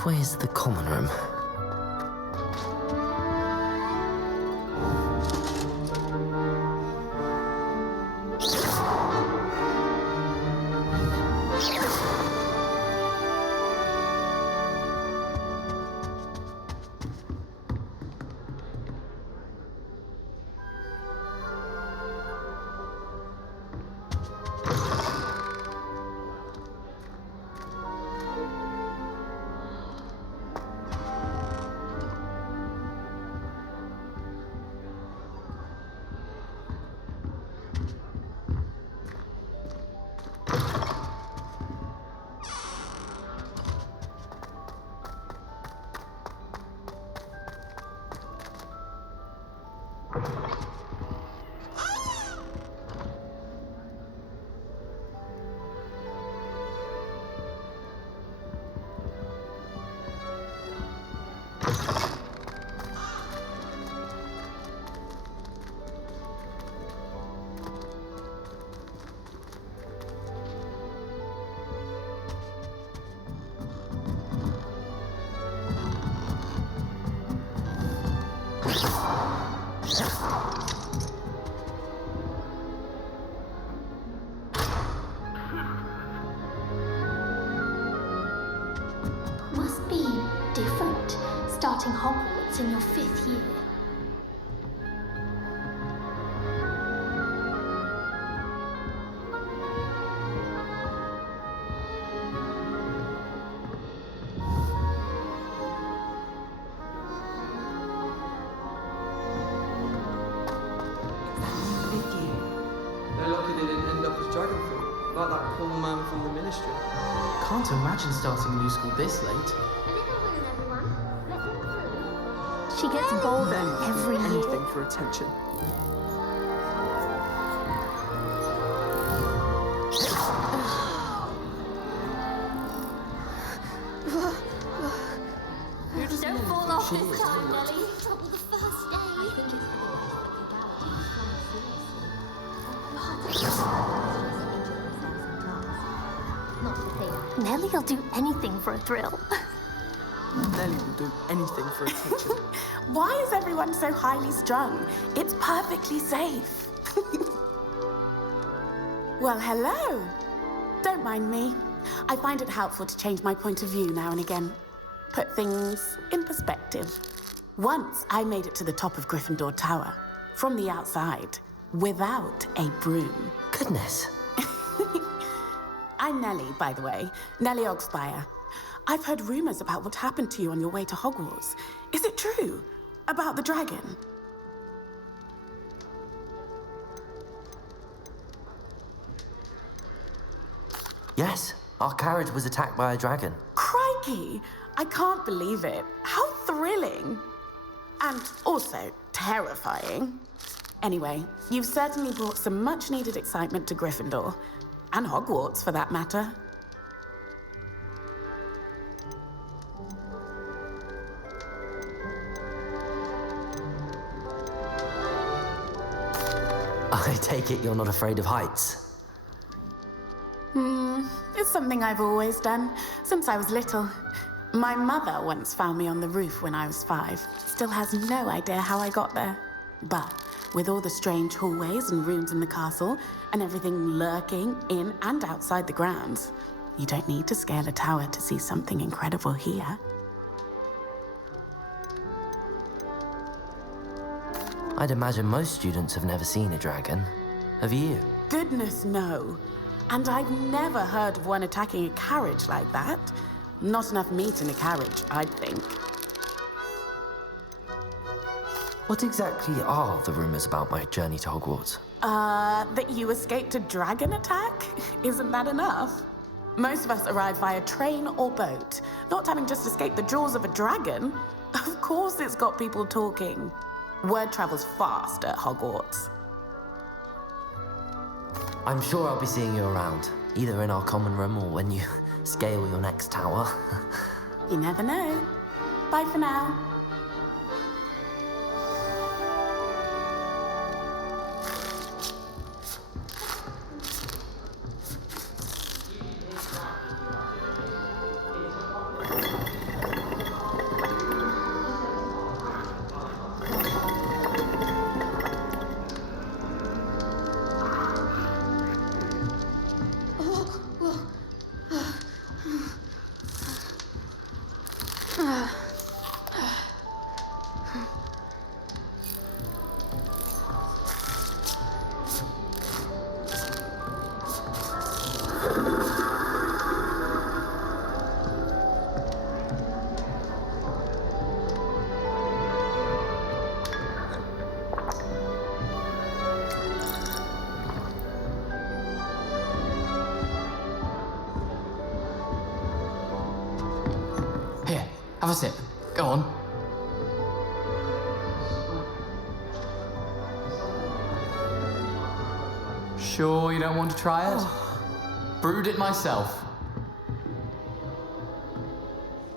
Which way is the common room? Must be different starting Hogwarts in your 5th year. No lucky they didn't end up as dragon fruit, like that cool man from the ministry. Can't imagine starting a new school this late. A little woman, everyone. Let them through. She gets bolder every year. Anything for attention. Don't fall off this time, Nelly. Trouble the first day. Nelly'll do anything for a thrill. Nelly will do anything for attention. Why is everyone so highly strung? It's perfectly safe. Well, hello. Don't mind me. I find it helpful to change my point of view now and again. Put things in perspective. Once I made it to the top of Gryffindor Tower, from the outside, without a broom. Goodness. I'm Nellie, by the way. Nellie Ogspire. I've heard rumors about what happened to you on your way to Hogwarts. Is it true? About the dragon? Yes, our carriage was attacked by a dragon. Crikey! I can't believe it. How thrilling! And also terrifying. Anyway, you've certainly brought some much-needed excitement to Gryffindor. And Hogwarts, for that matter. I take it you're not afraid of heights. It's something I've always done, since I was little. My mother once found me on the roof when I was 5. Still has no idea how I got there. But with all the strange hallways and rooms in the castle, and everything lurking in and outside the grounds, you don't need to scale a tower to see something incredible here. I'd imagine most students have never seen a dragon. Have you? Goodness, no. And I've never heard of one attacking a carriage like that. Not enough meat in a carriage, I'd think. What exactly are the rumors about my journey to Hogwarts? That you escaped a dragon attack? Isn't that enough? Most of us arrive via train or boat, not having just escaped the jaws of a dragon. Of course it's got people talking. Word travels fast at Hogwarts. I'm sure I'll be seeing you around, either in our common room or when you scale your next tower. You never know. Bye for now. Have a sip. Go on. Sure you don't want to try it? Brewed it myself.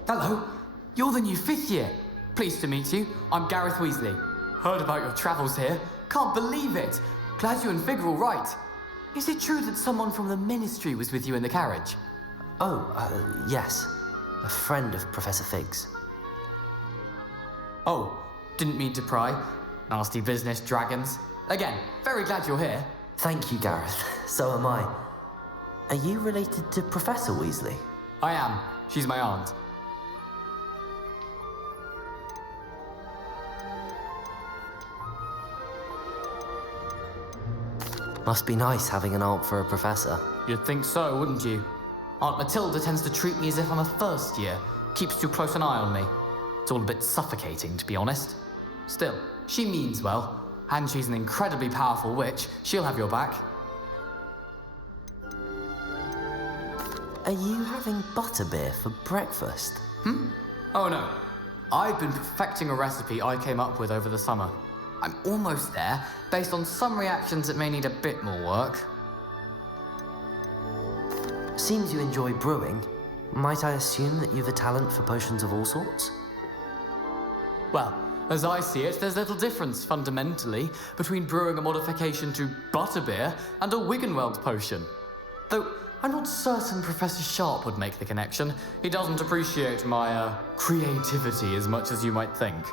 Hello, you're the new 5th year. Pleased to meet you. I'm Gareth Weasley. Heard about your travels here. Can't believe it. Glad you and Fig are all right. Is it true that someone from the Ministry was with you in the carriage? Oh, yes. A friend of Professor Fig's. Oh, didn't mean to pry. Nasty business, dragons. Again, very glad you're here. Thank you, Gareth. So am I. Are you related to Professor Weasley? I am. She's my aunt. Must be nice having an aunt for a professor. You'd think so, wouldn't you? Aunt Matilda tends to treat me as if I'm a first year. Keeps too close an eye on me. It's all a bit suffocating, to be honest. Still, she means well. And she's an incredibly powerful witch. She'll have your back. Are you having butterbeer for breakfast? Oh no. I've been perfecting a recipe I came up with over the summer. I'm almost there, based on some reactions that may need a bit more work. Seems you enjoy brewing. Might I assume that you've a talent for potions of all sorts? Well, as I see it, there's little difference, fundamentally, between brewing a modification to butterbeer and a Wiggenweld potion. Though, I'm not certain Professor Sharp would make the connection. He doesn't appreciate my, creativity as much as you might think.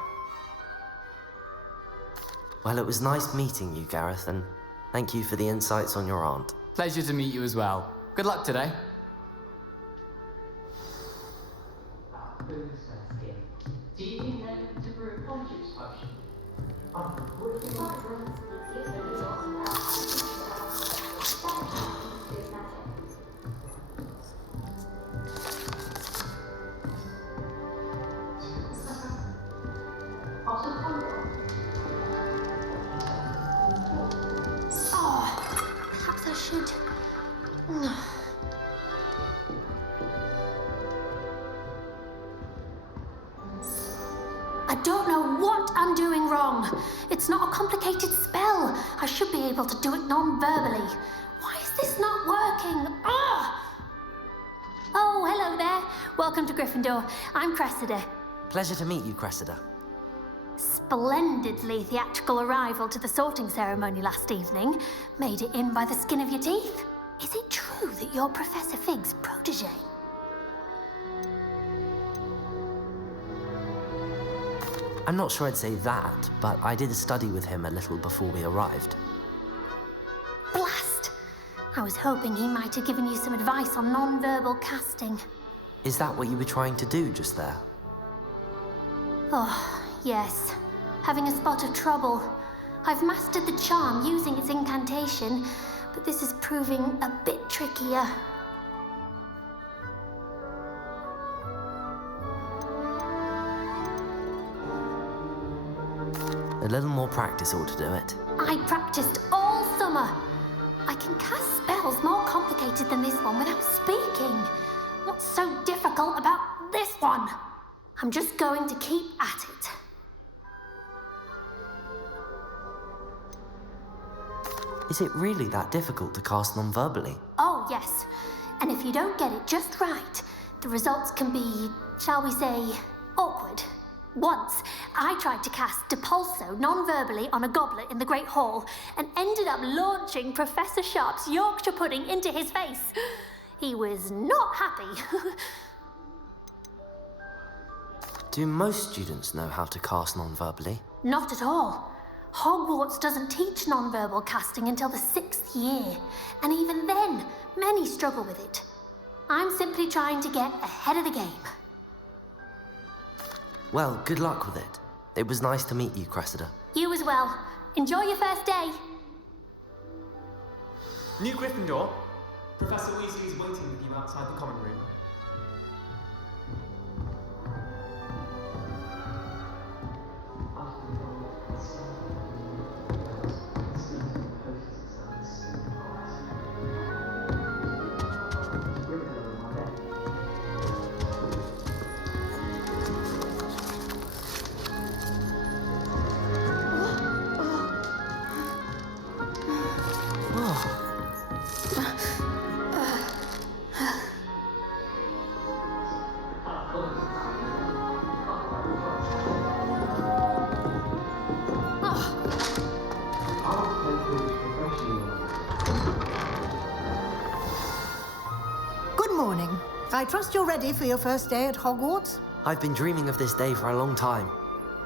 Well, it was nice meeting you, Gareth, and thank you for the insights on your aunt. Pleasure to meet you as well. Good luck today. Do you intend to brew a conscious potion? Perhaps I should. I don't know what I'm doing wrong. It's not a complicated spell. I should be able to do it non-verbally. Why is this not working? Oh, hello there. Welcome to Gryffindor. I'm Cressida. Pleasure to meet you, Cressida. Splendidly theatrical arrival to the sorting ceremony last evening. Made it in by the skin of your teeth. Is it true that you're Professor Fig's protege? I'm not sure I'd say that, but I did study with him a little before we arrived. Blast! I was hoping he might have given you some advice on non-verbal casting. Is that what you were trying to do just there? Oh, yes. Having a spot of trouble. I've mastered the charm using its incantation, but this is proving a bit trickier. A little more practice ought to do it. I practiced all summer. I can cast spells more complicated than this one without speaking. What's so difficult about this one? I'm just going to keep at it. Is it really that difficult to cast non-verbally? Oh, yes. And if you don't get it just right, the results can be, shall we say, awkward. Once, I tried to cast Depulso non-verbally on a goblet in the Great Hall and ended up launching Professor Sharp's Yorkshire pudding into his face. He was not happy. Do most students know how to cast non-verbally? Not at all. Hogwarts doesn't teach non-verbal casting until the 6th year, and even then, many struggle with it. I'm simply trying to get ahead of the game. Well, good luck with it. It was nice to meet you, Cressida. You as well. Enjoy your first day. New Gryffindor, Professor Weasley is waiting with you outside the common room. I trust you're ready for your first day at Hogwarts? I've been dreaming of this day for a long time.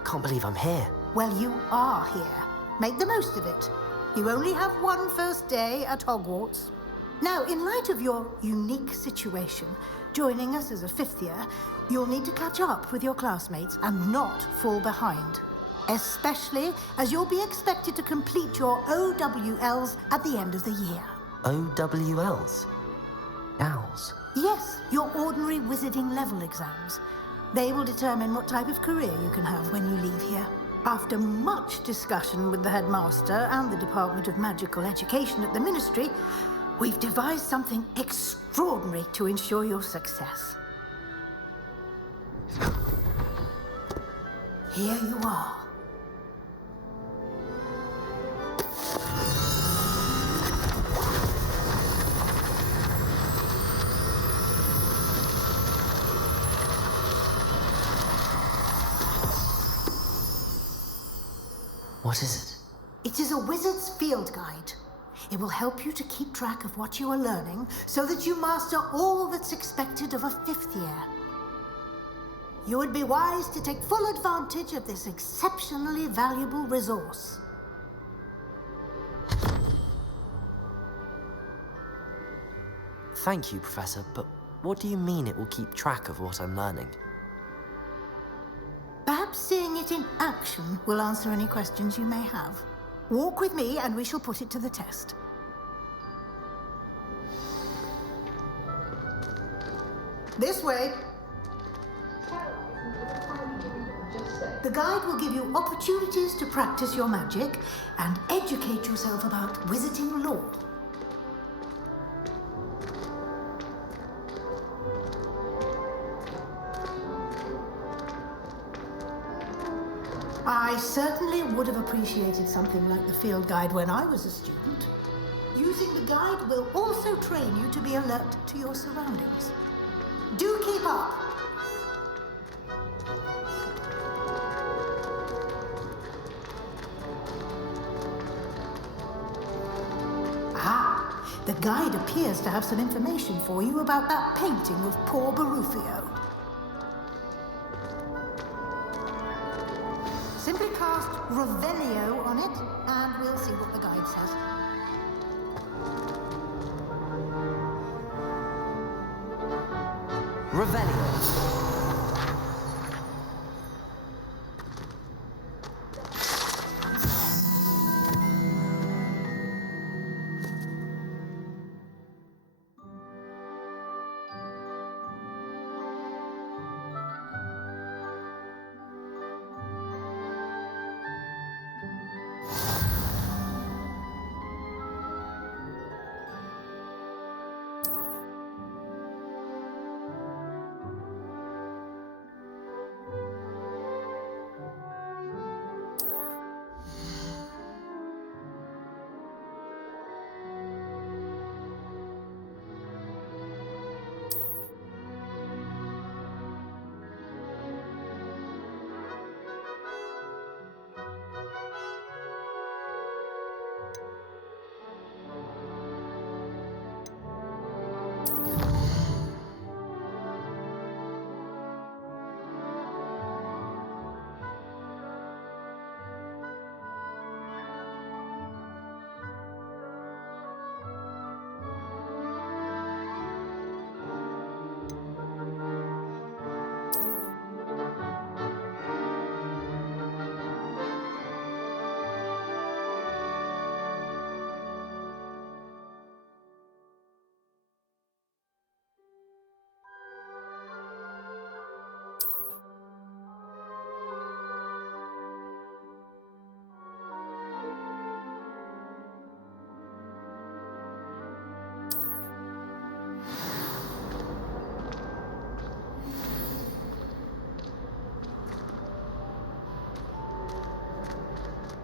Can't believe I'm here. Well, you are here. Make the most of it. You only have one first day at Hogwarts. Now, in light of your unique situation, joining us as a fifth year, you'll need to catch up with your classmates and not fall behind. Especially as you'll be expected to complete your OWLs at the end of the year. OWLs? Owls? Yes, your ordinary wizarding level exams. They will determine what type of career you can have when you leave here. After much discussion with the headmaster and the Department of Magical Education at the Ministry, we've devised something extraordinary to ensure your success. Here you are. What is it? It is a wizard's field guide. It will help you to keep track of what you are learning so that you master all that's expected of a fifth year. You would be wise to take full advantage of this exceptionally valuable resource. Thank you, Professor, but what do you mean it will keep track of what I'm learning? Perhaps seeing it in action will answer any questions you may have. Walk with me and we shall put it to the test. This way. The guide will give you opportunities to practice your magic and educate yourself about wizarding lore. I certainly would have appreciated something like the field guide when I was a student. Using the guide will also train you to be alert to your surroundings. Do keep up! Ah, the guide appears to have some information for you about that painting of poor Barufio. Simply cast Revelio on it, and we'll see what the guide says. Revelio.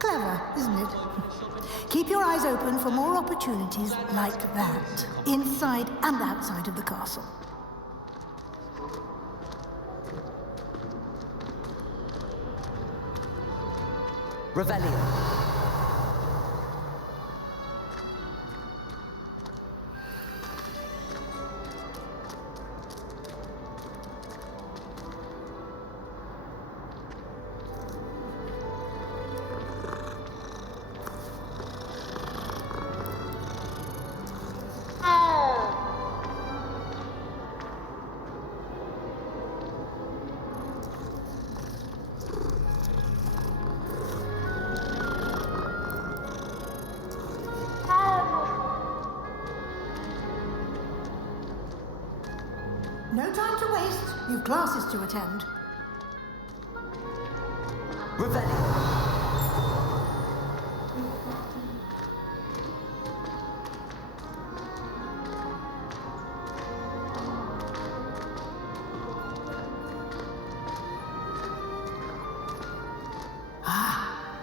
Clever, isn't it? Keep your eyes open for more opportunities like that, inside and outside of the castle. Revelio. classes to attend. Revelio.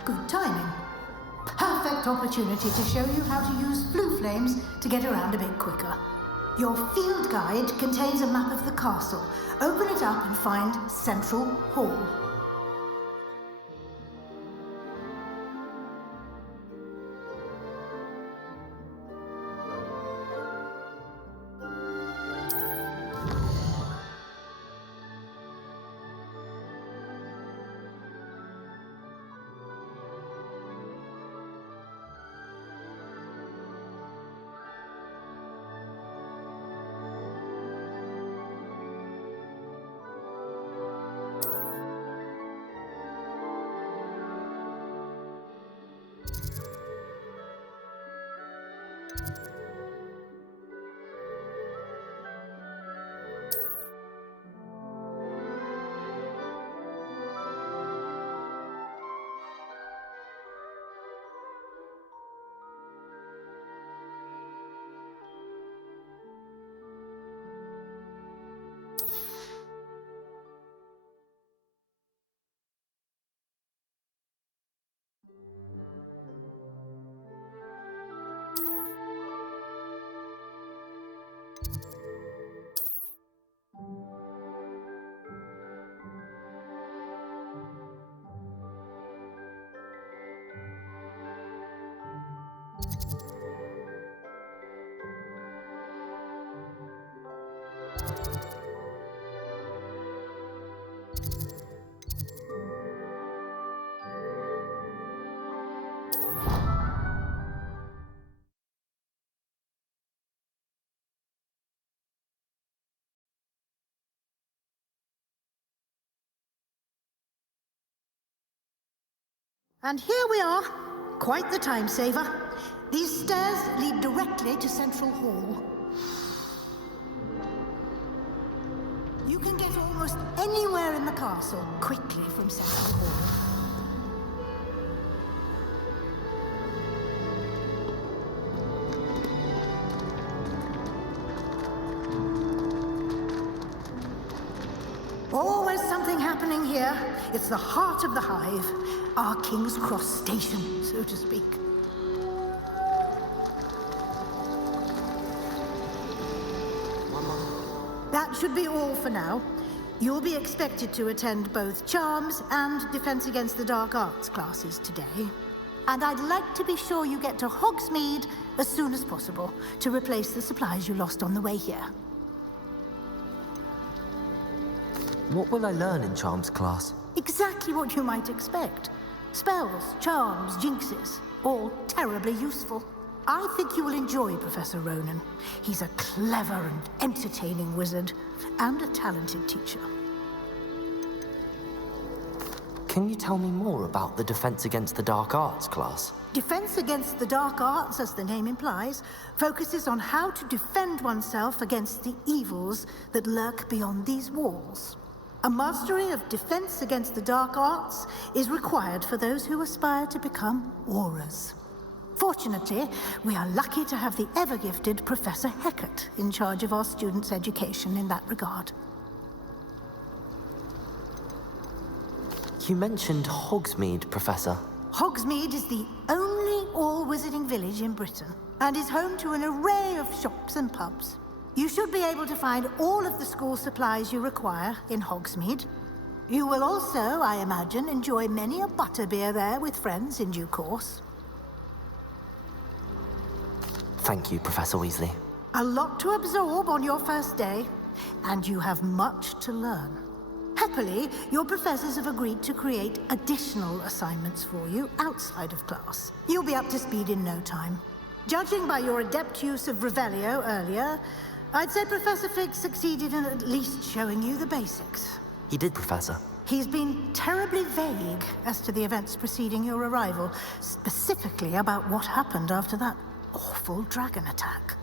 Good timing. Perfect opportunity to show you how to use blue flames to get around a bit quicker. Your field guide contains a map of the castle. Open it up and find Central Hall. And here we are. Quite the time saver. These stairs lead directly to Central Hall. You can get almost anywhere in the castle quickly from Central Hall. Always something happening here. It's the heart of the hive. Our King's Cross station, so to speak. That should be all for now. You'll be expected to attend both Charms and Defense Against the Dark Arts classes today. And I'd like to be sure you get to Hogsmeade as soon as possible to replace the supplies you lost on the way here. What will I learn in Charms class? Exactly what you might expect. Spells, charms, jinxes, all terribly useful. I think you will enjoy Professor Ronan. He's a clever and entertaining wizard, and a talented teacher. Can you tell me more about the Defense Against the Dark Arts class? Defense Against the Dark Arts, as the name implies, focuses on how to defend oneself against the evils that lurk beyond these walls. A mastery of Defense Against the Dark Arts is required for those who aspire to become Aurors. Fortunately, we are lucky to have the ever-gifted Professor Hecat in charge of our students' education in that regard. You mentioned Hogsmeade, Professor. Hogsmeade is the only all-wizarding village in Britain, and is home to an array of shops and pubs. You should be able to find all of the school supplies you require in Hogsmeade. You will also, I imagine, enjoy many a butterbeer there with friends in due course. Thank you, Professor Weasley. A lot to absorb on your first day, and you have much to learn. Happily, your professors have agreed to create additional assignments for you outside of class. You'll be up to speed in no time. Judging by your adept use of Revelio earlier, I'd say Professor Fig succeeded in at least showing you the basics. He did, Professor. He's been terribly vague as to the events preceding your arrival, specifically about what happened after that awful dragon attack.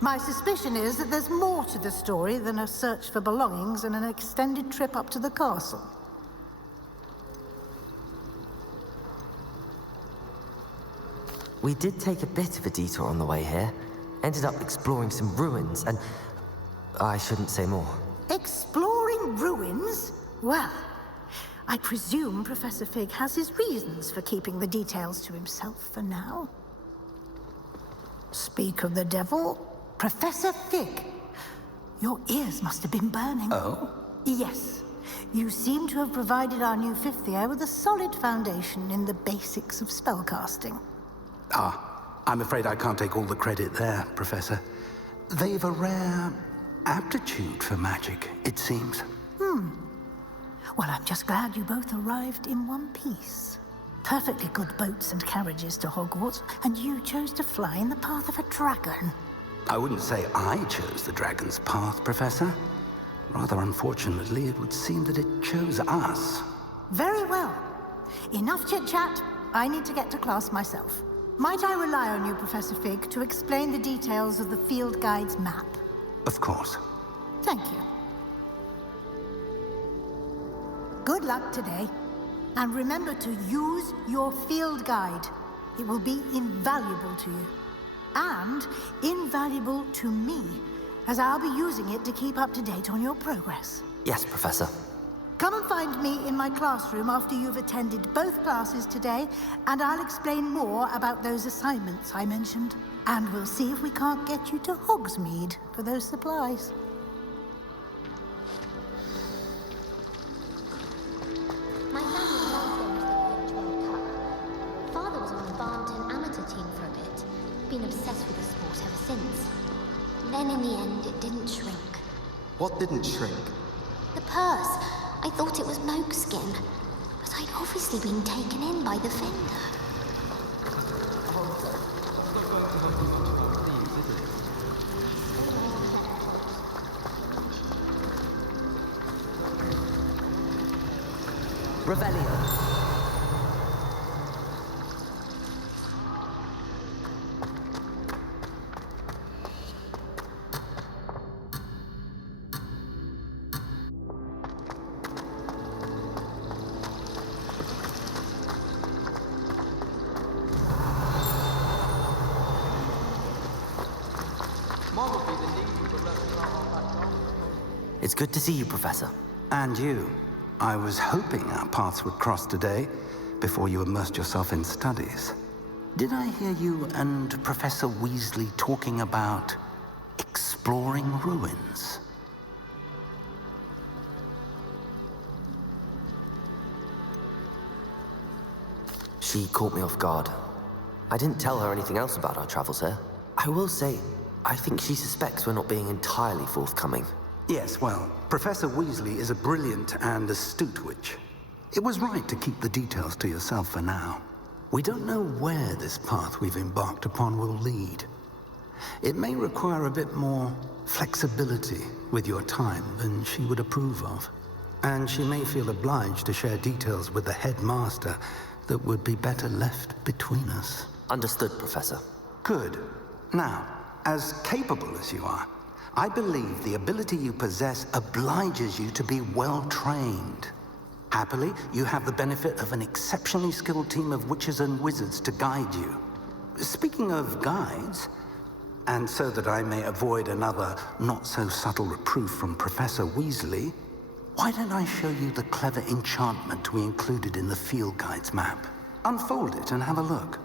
My suspicion is that there's more to the story than a search for belongings and an extended trip up to the castle. We did take a bit of a detour on the way here. Ended up exploring some ruins and... I shouldn't say more. Exploring ruins? Well, I presume Professor Fig has his reasons for keeping the details to himself for now. Speak of the devil, Professor Fig. Your ears must have been burning. Oh? Yes. You seem to have provided our new fifth year with a solid foundation in the basics of spellcasting. I'm afraid I can't take all the credit there, Professor. They've a rare aptitude for magic, it seems. Well, I'm just glad you both arrived in one piece. Perfectly good boats and carriages to Hogwarts, and you chose to fly in the path of a dragon. I wouldn't say I chose the dragon's path, Professor. Rather unfortunately, it would seem that it chose us. Very well. Enough chit-chat. I need to get to class myself. Might I rely on you, Professor Fig, to explain the details of the field guide's map? Of course. Thank you. Good luck today. And remember to use your field guide. It will be invaluable to you. And invaluable to me, as I'll be using it to keep up to date on your progress. Yes, Professor. Come and find me in my classroom after you've attended both classes today, and I'll explain more about those assignments I mentioned. And we'll see if we can't get you to Hogsmeade for those supplies. My family loves going to the Quidditch World Cup. Father was on the Barnton amateur team for a bit. Been obsessed with the sport ever since. Then in the end, it didn't shrink. What didn't shrink? The purse. I thought it was Mogskin, but I'd obviously been taken in by the vendor. Revelio. It's good to see you, Professor. And you. I was hoping our paths would cross today, before you immersed yourself in studies. Did I hear you and Professor Weasley talking about exploring ruins? She caught me off guard. I didn't tell her anything else about our travels here. I will say, I think she suspects we're not being entirely forthcoming. Yes, well, Professor Weasley is a brilliant and astute witch. It was right to keep the details to yourself for now. We don't know where this path we've embarked upon will lead. It may require a bit more flexibility with your time than she would approve of. And she may feel obliged to share details with the headmaster that would be better left between us. Understood, Professor. Good. Now, as capable as you are, I believe the ability you possess obliges you to be well-trained. Happily, you have the benefit of an exceptionally skilled team of witches and wizards to guide you. Speaking of guides, and so that I may avoid another not-so-subtle reproof from Professor Weasley, why don't I show you the clever enchantment we included in the field guide's map? Unfold it and have a look.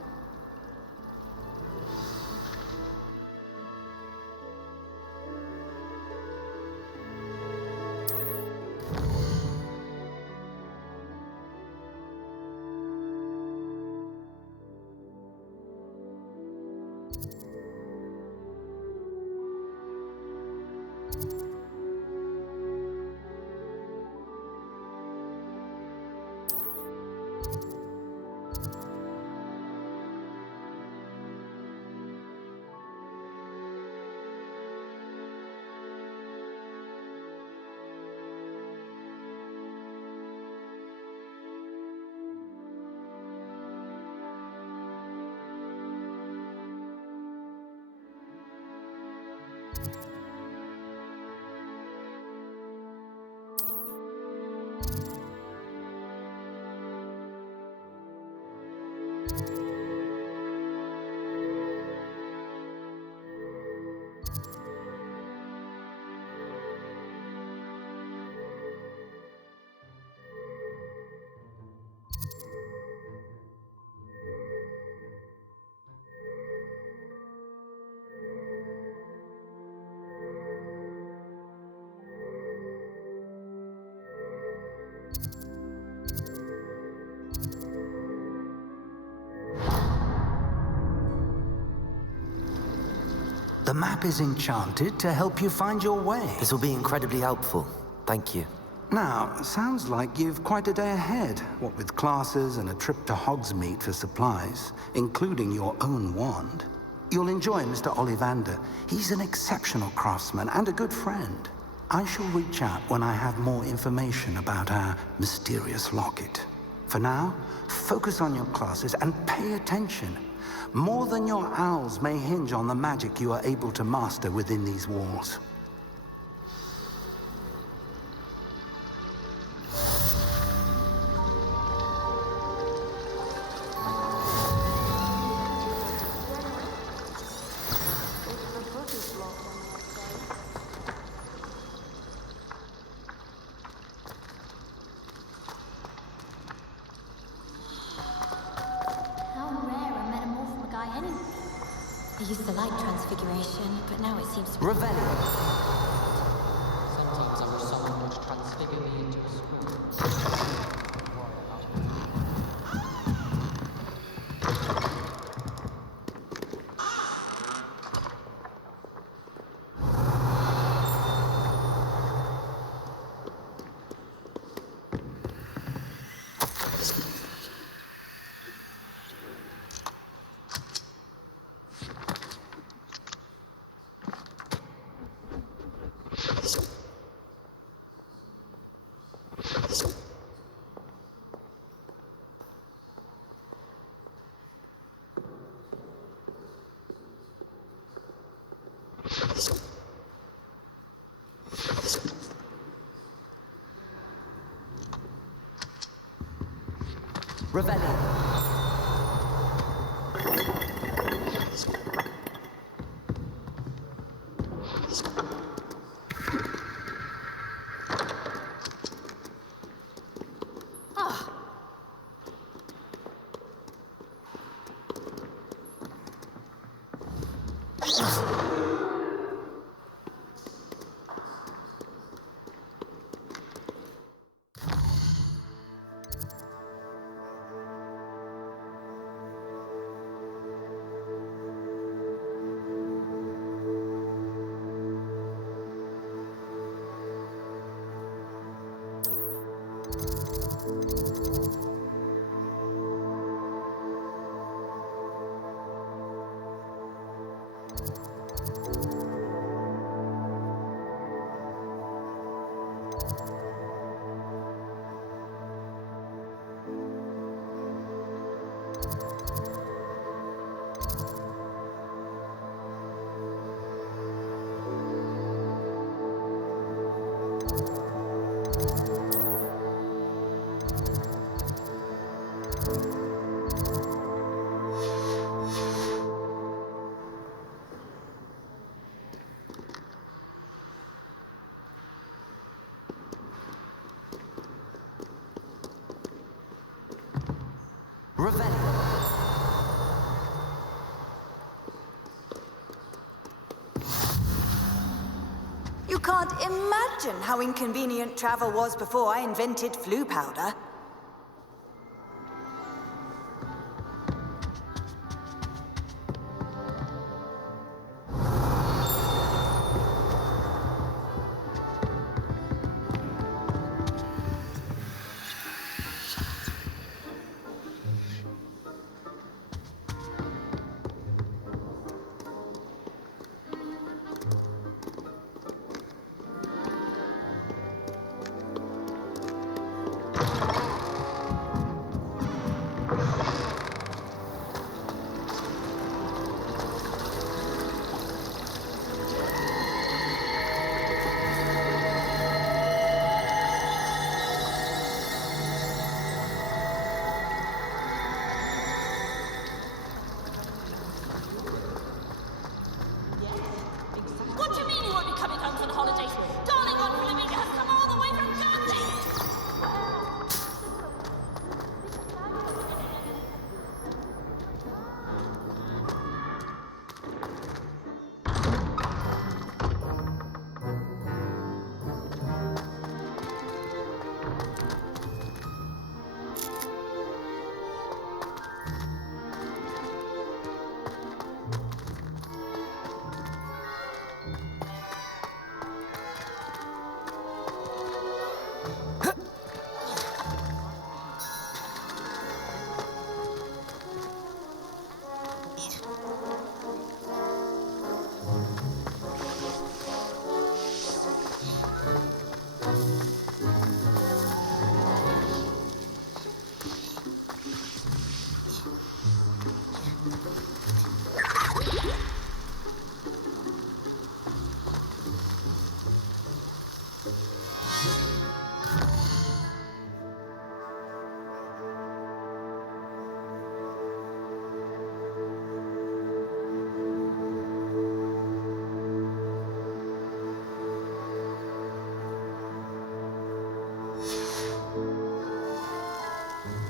The map is enchanted to help you find your way. This will be incredibly helpful. Thank you. Now, sounds like you've quite a day ahead, what with classes and a trip to Hogsmeade for supplies, including your own wand. You'll enjoy Mr. Ollivander. He's an exceptional craftsman and a good friend. I shall reach out when I have more information about our mysterious locket. For now, focus on your classes and pay attention. More than your owls may hinge on the magic you are able to master within these walls. I used to like transfiguration, but now it seems to be... Revelio. Sometimes I wish someone would transfigure me into a scroll. Revelio. You can't imagine how inconvenient travel was before I invented flu powder.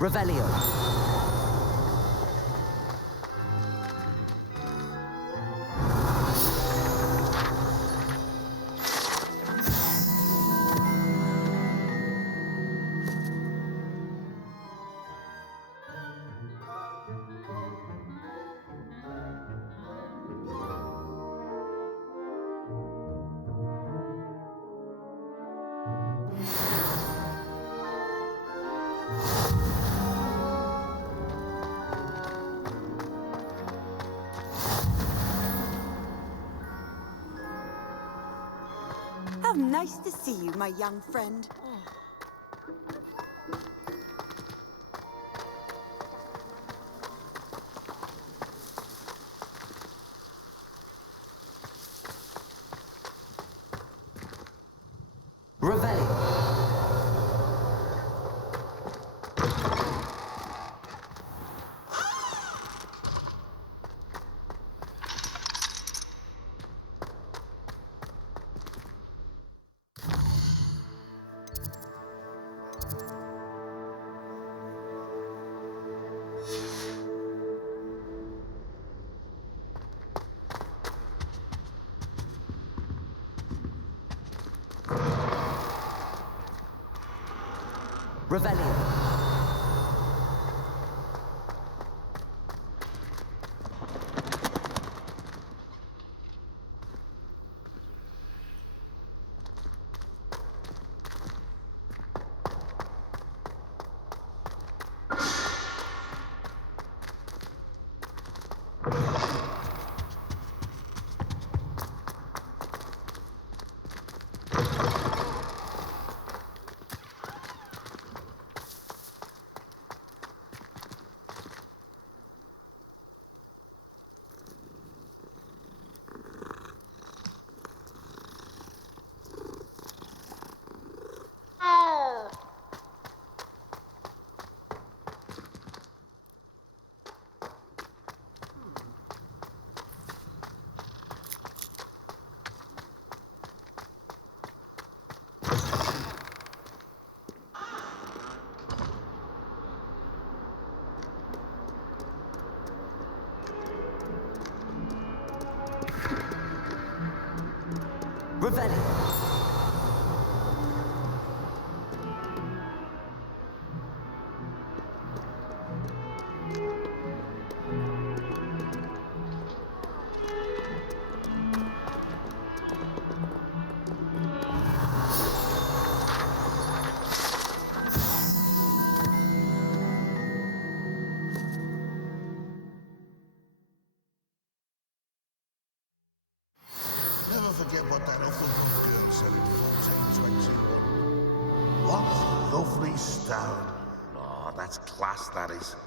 Revelio. How nice to see you, my young friend. Revelio. Revelio. Revelio. Never forget what that Hufflepuff girl said in 1421. What lovely stone. Oh, that's class, that is.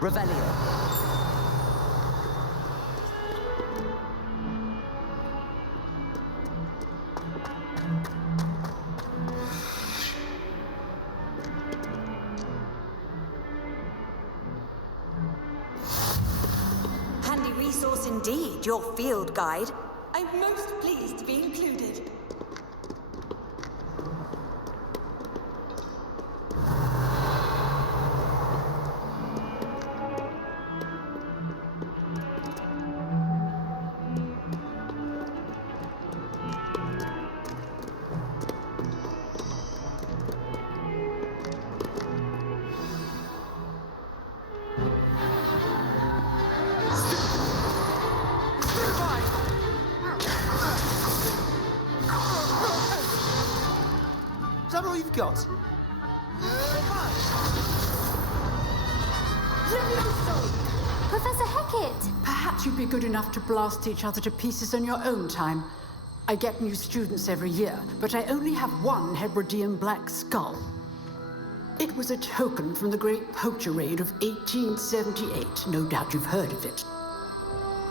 Revelio. Handy resource indeed, your field guide. I'm most pleased to be included. Is that all you've got? Professor Hecat! Perhaps you'd be good enough to blast each other to pieces on your own time. I get new students every year, but I only have one Hebridean black skull. It was a token from the Great Poacher Raid of 1878. No doubt you've heard of it.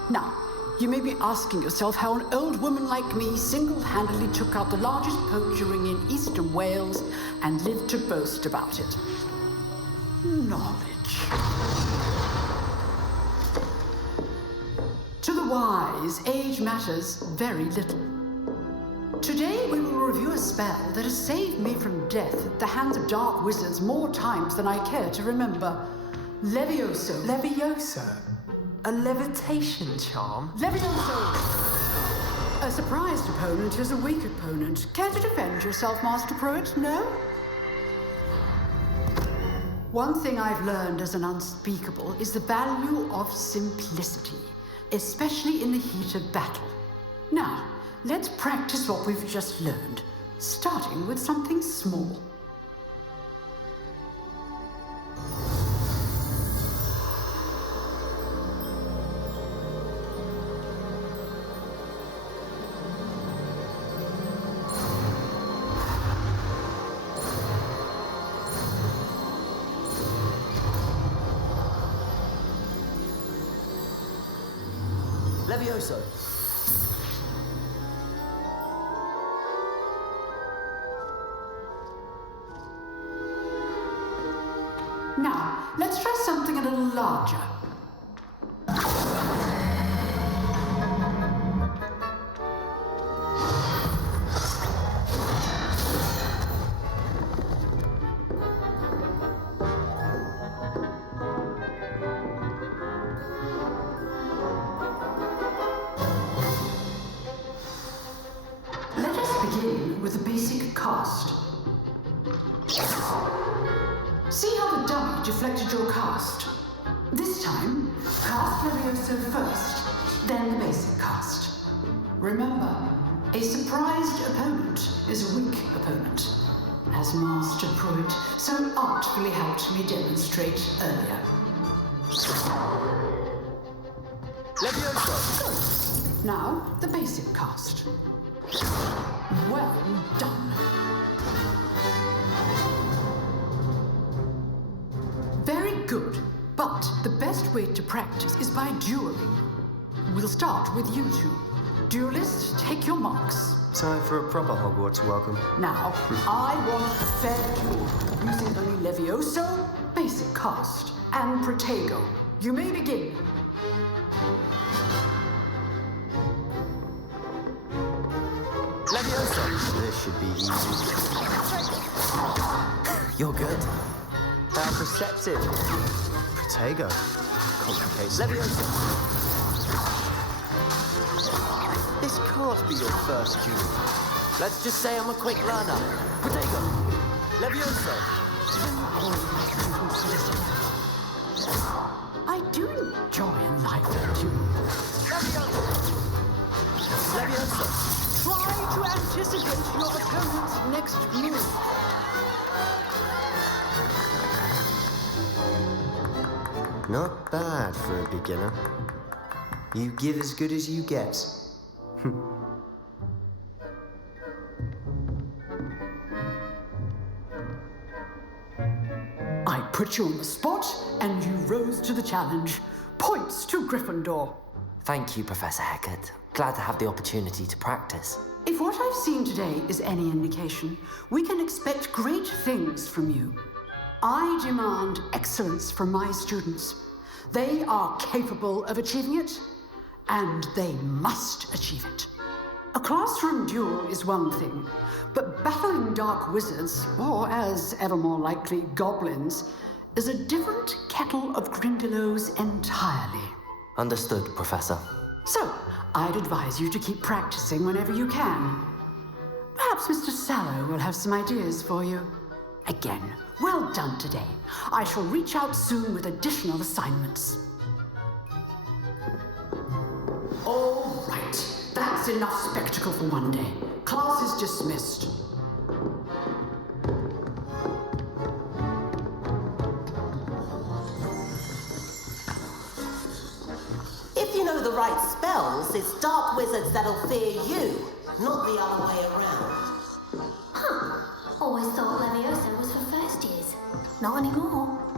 Now, you may be asking yourself how an old woman like me single-handedly took out the largest poacher ring in eastern Wales and lived to boast about it. Knowledge. To the wise, age matters very little. Today we will review a spell that has saved me from death at the hands of dark wizards more times than I care to remember. Levioso. Levioso? A levitation charm? Levioso! A surprised opponent is a weak opponent. Care to defend yourself, Master Pruitt? No? One thing I've learned as an unspeakable is the value of simplicity, especially in the heat of battle. Now, let's practice what we've just learned, starting with something small. Levioso. Now, let's try something a little larger. Let us begin with the basic cast. See how the dummy deflected your cast? This time, cast Levioso first, then the basic cast. Remember, a surprised opponent is a weak opponent, as Master Pruitt so artfully helped me demonstrate earlier. Levioso! Now, the basic cast. Well done. Very good, but the best way to practice is by dueling. We'll start with you two. Duelists, take your marks. Time for a proper Hogwarts welcome. Now, I want a fair duel, using only Levioso, basic cast, and Protego. You may begin. Levioso. This should be easy. You're good. How perceptive. Protego. Complicates. Levioso. This can't be your first duel. Let's just say I'm a quick learner. Protego. Levioso. I do enjoy a lively duel. Levioso. Try to anticipate your opponent's next move. Not bad for a beginner. You give as good as you get. put you on the spot, and you rose to the challenge. Points to Gryffindor. Thank you, Professor Hecat. Glad to have the opportunity to practice. If what I've seen today is any indication, we can expect great things from you. I demand excellence from my students. They are capable of achieving it, and they must achieve it. A classroom duel is one thing, but battling dark wizards, or as ever more likely, goblins, is a different kettle of Grindylows entirely. Understood, Professor. So, I'd advise you to keep practicing whenever you can. Perhaps Mr. Sallow will have some ideas for you. Again, well done today. I shall reach out soon with additional assignments. All right, that's enough spectacle for one day. Class is dismissed. If you know the right spells, it's dark wizards that'll fear you, not the other way around. Huh. Always thought Leviosa was for first years. Not anymore.